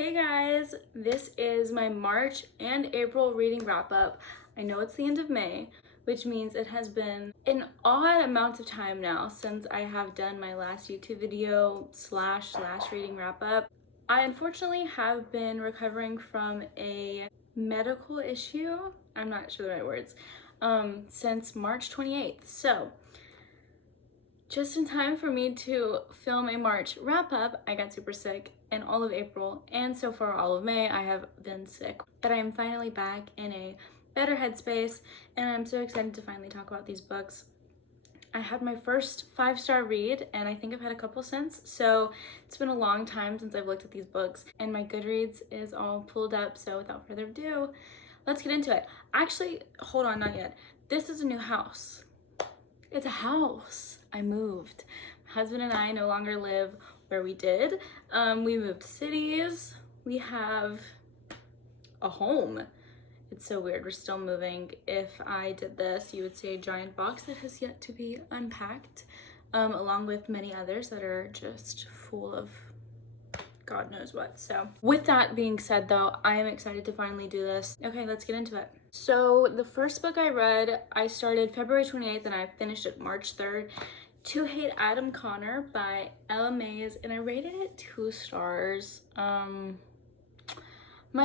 Hey guys, this is my March and April reading wrap up. I know it's the end of May, which means it has been an odd amount of time now since I have done my last YouTube video slash reading wrap up. I unfortunately have been recovering from a medical issue, I'm not sure the right words, since March 28th. So just in time for me to film a March wrap up, I got super sick in all of April, and so far all of May I have been sick. But I am finally back in a better headspace, and I'm so excited to finally talk about these books. I had my first 5-star read, and I think I've had a couple since, so it's been a long time since I've looked at these books, and my Goodreads is all pulled up, so without further ado, let's get into it. Actually, hold on, not yet. This is a new house. It's a house. I moved. My husband and I no longer live where we did. We moved cities. We have a home. It's so weird. We're still moving. If I did this, you would see a giant box that has yet to be unpacked, along with many others that are just full of God knows what. So with that being said though, I am excited to finally do this. Okay, let's get into it. So the first book I read, I started February 28th and I finished it March 3rd. To Hate Adam Connor by Ella Mays, and I rated it 2 stars. My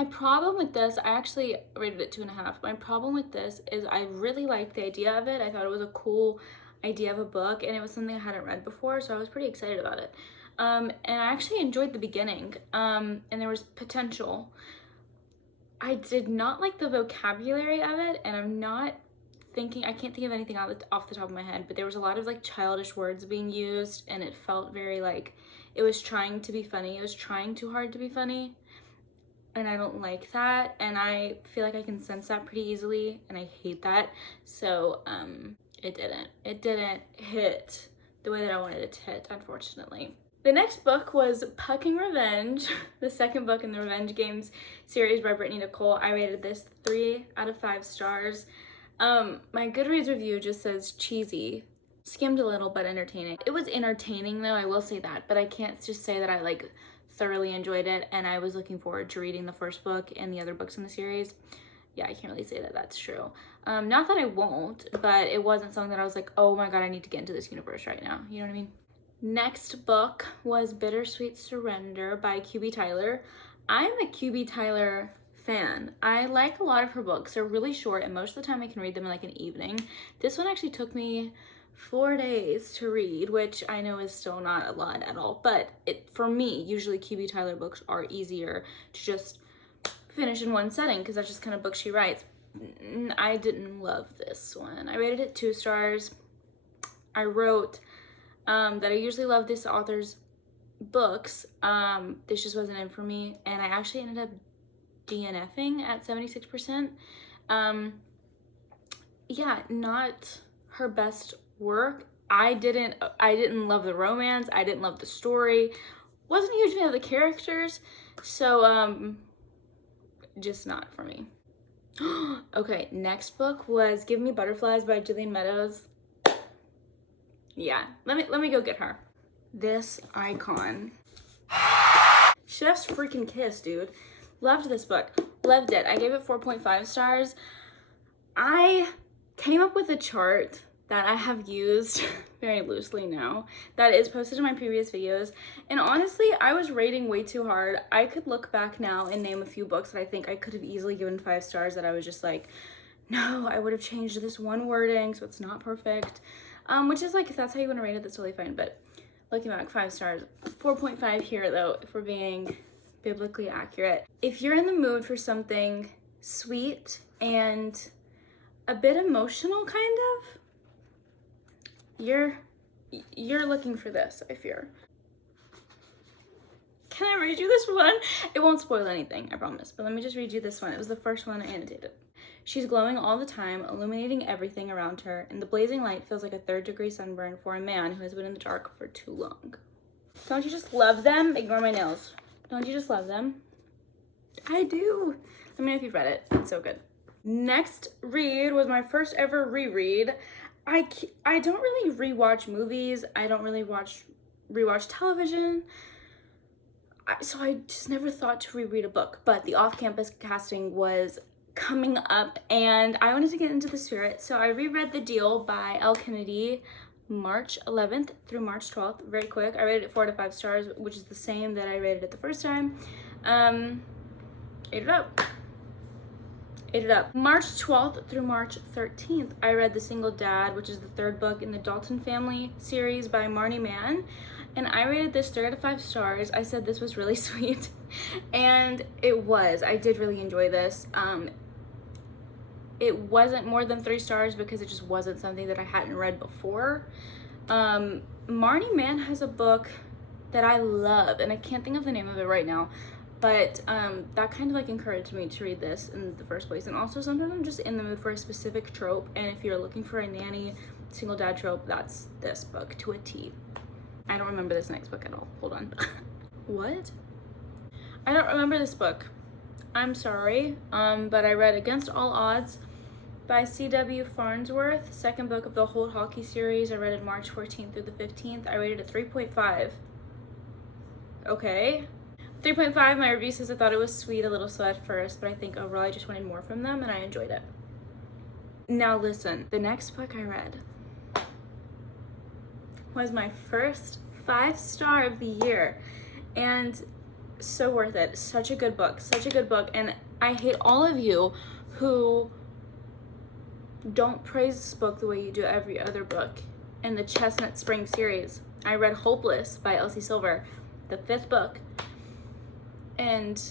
problem with this, I actually rated it 2.5. My problem with this is I really liked the idea of it. I thought it was a cool idea of a book, and it was something I hadn't read before, so I was pretty excited about it. And I actually enjoyed the beginning, and there was potential. I did not like the vocabulary of it, and I can't think of anything off the top of my head, but there was a lot of like childish words being used, and it felt very like it was trying to be funny. It was trying too hard to be funny, and I don't like that, and I feel like I can sense that pretty easily, and I hate that. So it didn't hit the way that I wanted it to hit, unfortunately. The next book was Pucking Revenge, the second book in the Revenge Games series by Brittany Nicole. I rated this 3 out of 5 stars. My Goodreads review just says cheesy, skimmed a little but entertaining. It was entertaining though, I will say that, but I can't just say that I like thoroughly enjoyed it and I was looking forward to reading the first book and the other books in the series. Yeah, I can't really say that that's true. Not that I won't, but it wasn't something that I was like, oh my god, I need to get into this universe right now. You know what I mean? Next book was Bittersweet Surrender by QB Tyler. I'm a QB Tyler fan. I like a lot of her books. They're really short, and most of the time I can read them in like an evening. This one actually took me 4 days to read, which I know is still not a lot at all, but for me, usually QB Tyler books are easier to just finish in one setting because that's just kind of book she writes. I didn't love this one. I rated it 2 stars. I wrote that I usually love this author's books. This just wasn't in for me, and I actually ended up DNFing at 76%. Yeah, not her best work. I didn't love the romance. I didn't love the story. Wasn't a huge fan of the characters. So, just not for me. Okay, next book was Give Me Butterflies by Jillian Meadows. Yeah, let me go get her. This icon. Chef's freaking kiss, dude. Loved this book. Loved it. I gave it 4.5 stars. I came up with a chart that I have used very loosely now that is posted in my previous videos. And honestly, I was rating way too hard. I could look back now and name a few books that I think I could have easily given 5 stars that I was just like, no, I would have changed this one wording so it's not perfect. Which is like, if that's how you want to rate it, that's totally fine. But looking back, 5 stars. 4.5 here though, if we're being biblically accurate. If you're in the mood for something sweet and a bit emotional, kind of, you're looking for this, I fear. Can I read you this one? It won't spoil anything, I promise, but let me just read you this one. It was the first one I annotated. She's glowing all the time, illuminating everything around her, and the blazing light feels like a 3rd-degree sunburn for a man who has been in the dark for too long. Don't you just love them? Ignore my nails. Don't you just love them? I do. Let me know if you've read it. It's so good. Next read was my first ever reread. I don't really rewatch movies. I don't really rewatch television. so I just never thought to reread a book, but the off-campus casting was coming up and I wanted to get into the spirit. So I reread The Deal by Elle Kennedy, March 11th through March 12th, very quick. I rated it 4 to 5 stars, which is the same that I rated it the first time. Ate it up. Ate it up. March 12th through March 13th, I read The Single Dad, which is the 3rd book in the Dalton family series by Marnie Mann. And I rated this 3 out of 5 stars. I said this was really sweet. And it was. I did really enjoy this. It wasn't more than 3 stars because it just wasn't something that I hadn't read before. Marnie Mann has a book that I love, and I can't think of the name of it right now, but that kind of like encouraged me to read this in the first place. And also sometimes I'm just in the mood for a specific trope, and if you're looking for a nanny single dad trope, that's this book to a T. I don't remember this next book at all. Hold on. What? I don't remember this book. I'm sorry, but I read Against All Odds by C.W. Farnsworth, 2nd book of the Hold Hockey series. I read it March 14th through the 15th. I rated it 3.5. Okay. 3.5, my review says I thought it was sweet, a little slow at first, but I think overall I just wanted more from them and I enjoyed it. Now listen, the next book I read was my first 5-star of the year, and so worth it. Such a good book, and I hate all of you who don't praise this book the way you do every other book in the Chestnut Spring series. I read Hopeless by Elsie Silver, the 5th book, and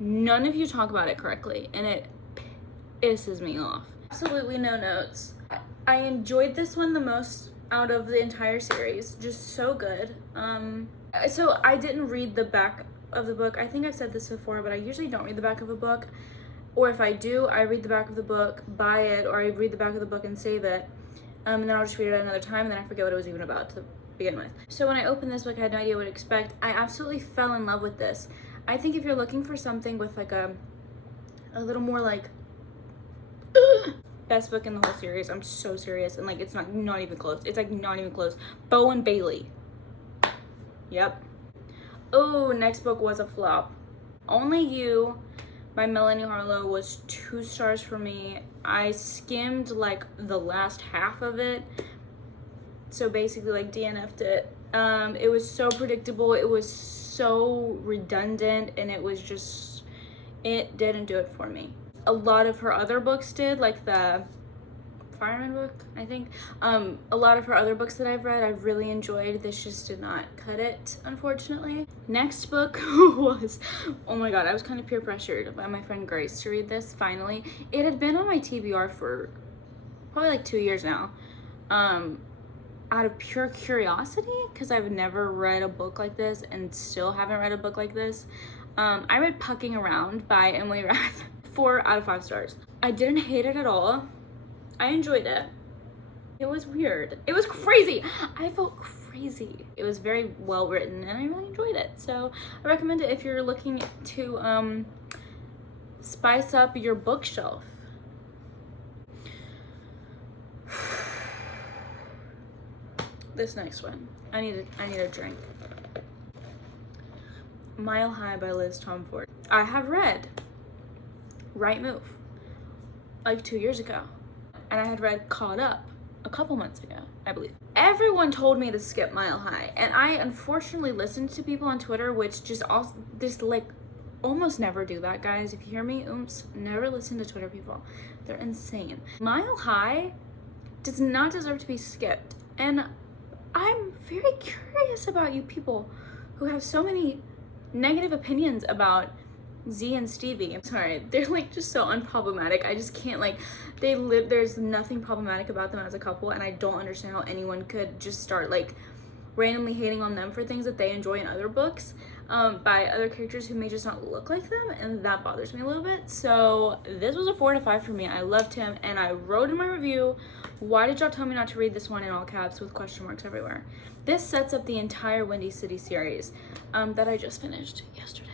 none of you talk about it correctly, and it pisses me off. Absolutely no notes. I enjoyed this one the most out of the entire series. Just so good. So I didn't read the back of the book. I think I've said this before, but I usually don't read the back of a book, or if I do, I read the back of the book, buy it, or I read the back of the book and save it, and then I'll just read it another time, and then I forget what it was even about to begin with. So when I opened this book, I had no idea what to expect. I absolutely fell in love with this. I think if you're looking for something with like a little more like best book in the whole series, I'm so serious, and like it's not even close. It's like not even close. Bo and Bailey. Yep. Oh, next book was a flop. Only You by Melanie Harlow was 2 stars for me. I skimmed like the last half of it, so basically like DNF'd it. It was so predictable, it was so redundant, and it didn't do it for me. A lot of her other books did, like the Fireman book, I think. A lot of her other books that I've read, I've really enjoyed. This just did not cut it, unfortunately. Next book was, oh my god, I was kind of peer pressured by my friend Grace to read this, finally. It had been on my TBR for probably like 2 years now. Out of pure curiosity, because I've never read a book like this and still haven't read a book like this. I read Pucking Around by Emily Rath, 4 out of 5 stars. I didn't hate it at all. I enjoyed it. It was weird. It was crazy. I felt crazy. It was very well written and I really enjoyed it. So I recommend it if you're looking to spice up your bookshelf. This next one, I need a drink. Mile High by Liz Tomford. I have read Right Move like 2 years ago, and I had read Caught Up a couple months ago, I believe. Everyone told me to skip Mile High, and I unfortunately listened to people on Twitter, which just like almost never do that, guys. If you hear me, oops, never listen to Twitter people. They're insane. Mile High does not deserve to be skipped, and I'm very curious about you people who have so many negative opinions about Z and Stevie. I'm sorry, they're like just so unproblematic. I just can't, like, there's nothing problematic about them as a couple, and I don't understand how anyone could just start like randomly hating on them for things that they enjoy in other books by other characters who may just not look like them, and that bothers me a little bit. So this was a 4 to 5 for me. I loved him, and I wrote in my review, why did y'all tell me not to read this one, in all caps with question marks everywhere. This sets up the entire Windy City series that I just finished yesterday.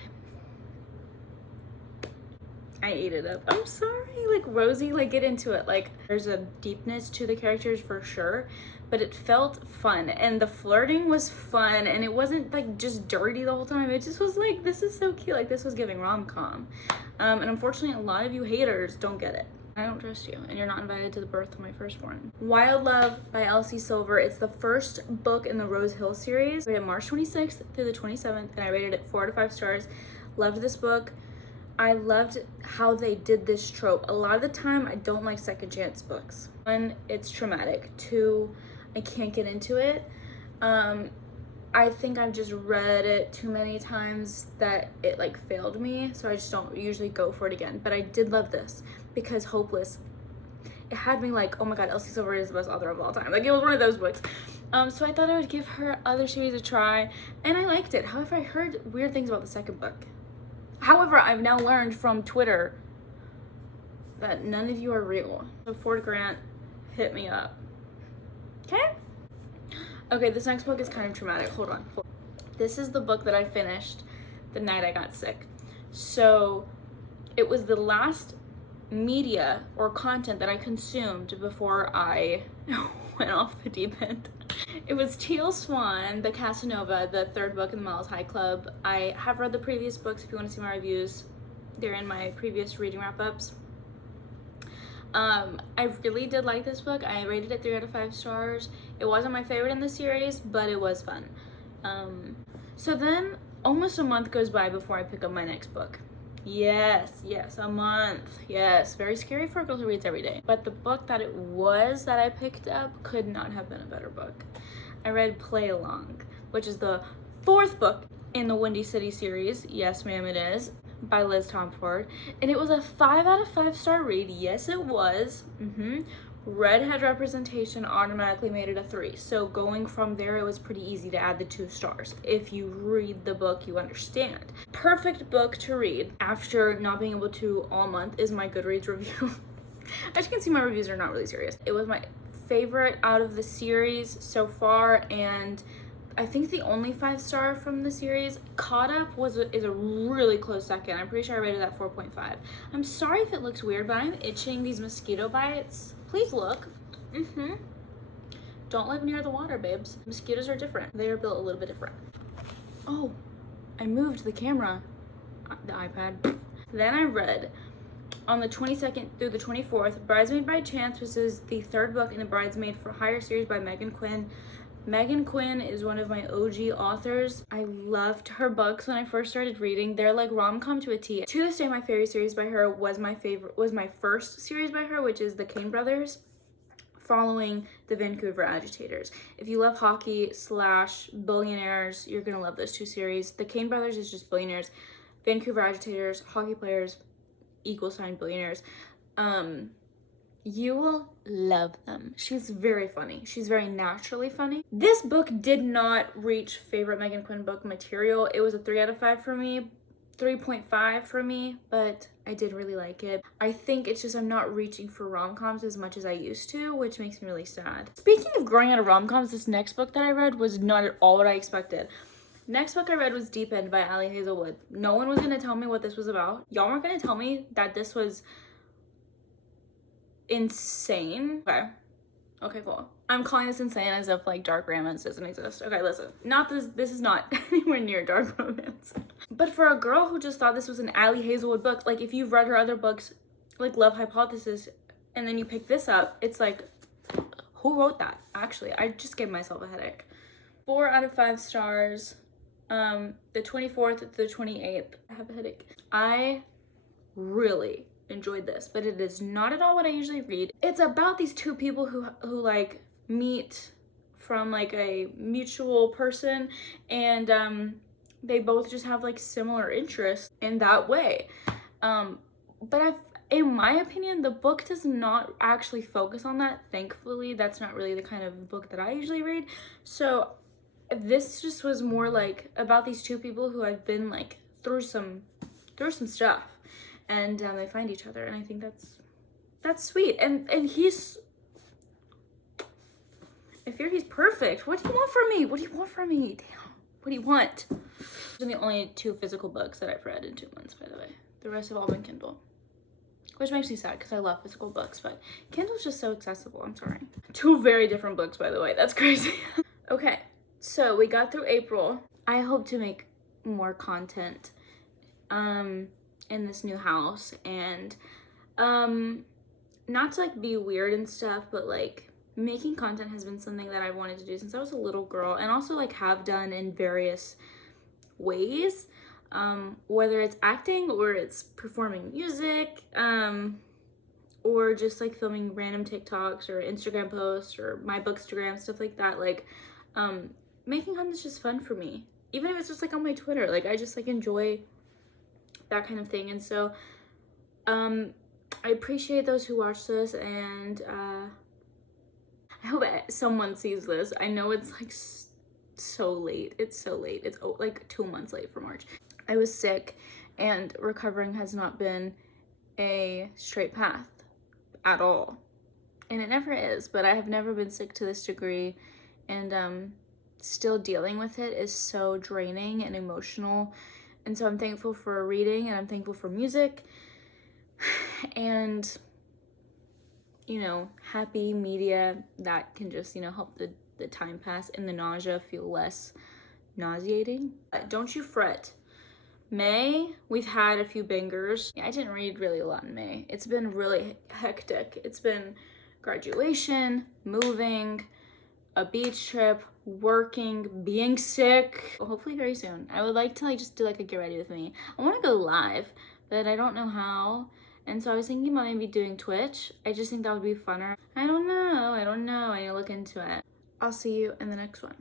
I I ate it up. I'm sorry. Like, Rosie, like, get into it. Like, there's a deepness to the characters for sure, but it felt fun, and the flirting was fun, and it wasn't like just dirty the whole time. It just was like, this is so cute. Like, this was giving rom-com. And unfortunately, a lot of you haters don't get it. I don't trust you, and you're not invited to the birth of my firstborn. Wild Love by Elsie Silver. It's the first book in the Rose Hill series. I read it March 26th through the 27th, and I rated it 4 out of 5 stars. Loved this book. I loved how they did this trope. A lot of the time, I don't like second chance books. 1, it's traumatic. 2, I can't get into it. I think I've just read it too many times that it like failed me, so I just don't usually go for it again. But I did love this because Hopeless, it had me like, oh my god, Elsie Silver is the best author of all time. Like, it was one of those books. So I thought I would give her other series a try, and I liked it. However, I heard weird things about the second book. However, I've now learned from Twitter that none of you are real. So Ford Grant, hit me up. Okay? Okay, this next book is kind of traumatic. Hold on. This is the book that I finished the night I got sick. So it was the last media or content that I consumed before I went off the deep end. It was Teal Swan, the Casanova, the 3rd book in the Miles High Club. I have read the previous books. If you want to see my reviews, they're in my previous reading wrap-ups. I really did like this book. I rated it 3 out of 5 stars. It wasn't my favorite in the series, but it was fun. So then almost a month goes by before I pick up my next book. Yes, a month. Yes, very scary for a girl who reads every day. But the book that I picked up could not have been a better book. I read Play Along, which is the 4th book in the Windy City series. Yes, ma'am, it is. By Liz Tomford. And it was a 5 out of 5 star read. Yes, it was. Redhead representation automatically made it a 3. So going from there, it was pretty easy to add the 2 stars. If you read the book, you understand. Perfect book to read after not being able to all month is my Goodreads review. As you can see, my reviews are not really serious. It was my favorite out of the series so far, and I think the only 5 star from the series. Caught Up is a really close second. I'm pretty sure I rated that 4.5. I'm sorry if it looks weird, but I'm itching these mosquito bites. Please look. Don't live near the water, babes. Mosquitoes are different. They are built a little bit different. Oh, I moved the camera, the iPad. Then I read on the 22nd through the 24th, Bridesmaid by Chance, which is the 3rd book in the Bridesmaid for Hire series by Megan Quinn. Megan Quinn is one of my OG authors. I loved her books when I first started reading. They're like rom-com to a T. To this day, my favorite series by her was my first series by her, which is the Kane Brothers, following the Vancouver Agitators. If you love hockey / billionaires, you're gonna love those 2 series. The Kane Brothers is just billionaires. Vancouver Agitators, hockey players, = billionaires. You will love them. She's very funny. She's very naturally funny. This book did not reach favorite Megan Quinn book material. It was a 3 out of 5 for me, 3.5 for me, but I did really like it. I think it's just I'm not reaching for rom-coms as much as I used to, which makes me really sad. Speaking of growing out of rom-coms, this next book that I read was not at all what I expected. Next book I read was Deep End by Ali Hazelwood. No one was gonna tell me what this was about. Y'all weren't gonna tell me that this was insane. Okay, cool. I'm calling this insane as if like dark romance doesn't exist. Okay, listen. This is not anywhere near dark romance. But for a girl who just thought this was an Ali Hazelwood book, like if you've read her other books, like Love Hypothesis, and then you pick this up, it's like, who wrote that? Actually, I just gave myself a headache. 4 out of 5 stars. The 24th to the 28th. I have a headache. I really enjoyed this, but it is not at all what I usually read. It's about these 2 people who like meet from like a mutual person, and they both just have like similar interests in that way. But in my opinion, the book does not actually focus on that. Thankfully, that's not really the kind of book that I usually read. So this just was more like about these 2 people who have been like through some stuff, and they find each other, and I think that's sweet. And he's, I fear he's perfect. What do you want from me? What do you want from me? Damn, what do you want? These are the only 2 physical books that I've read in 2 months, by the way. The rest have all been Kindle. which makes me sad because I love physical books, but Kindle's just so accessible. I'm sorry. 2 very different books, by the way. That's crazy. Okay, so we got through April. I hope to make more content in this new house, and not to like be weird and stuff, but like making content has been something that I wanted to do since I was a little girl, and also like have done in various ways, whether it's acting or it's performing music, or just like filming random TikToks or Instagram posts or my bookstagram, stuff like that. Like making content is just fun for me, even if it's just like on my Twitter. Like I just like enjoy that kind of thing. And so I appreciate those who watch this, and I hope someone sees this. I know it's like so late. It's so late. It's like 2 months late for March. I was sick, and recovering has not been a straight path at all. And it never is, but I have never been sick to this degree, and still dealing with it is so draining and emotional. And so I'm thankful for reading, and I'm thankful for music, and you know, happy media that can just, you know, help the time pass and the nausea feel less nauseating. Don't you fret. May, we've had a few bangers. I didn't read really a lot in May. It's been really hectic. It's been graduation, moving, a beach trip, working, being sick. Well, hopefully very soon. I would like to like just do like a get ready with me. I want to go live, but I don't know how. And so I was thinking about maybe doing Twitch. I just think that would be funner. I don't know. I need to look into it. I'll see you in the next one.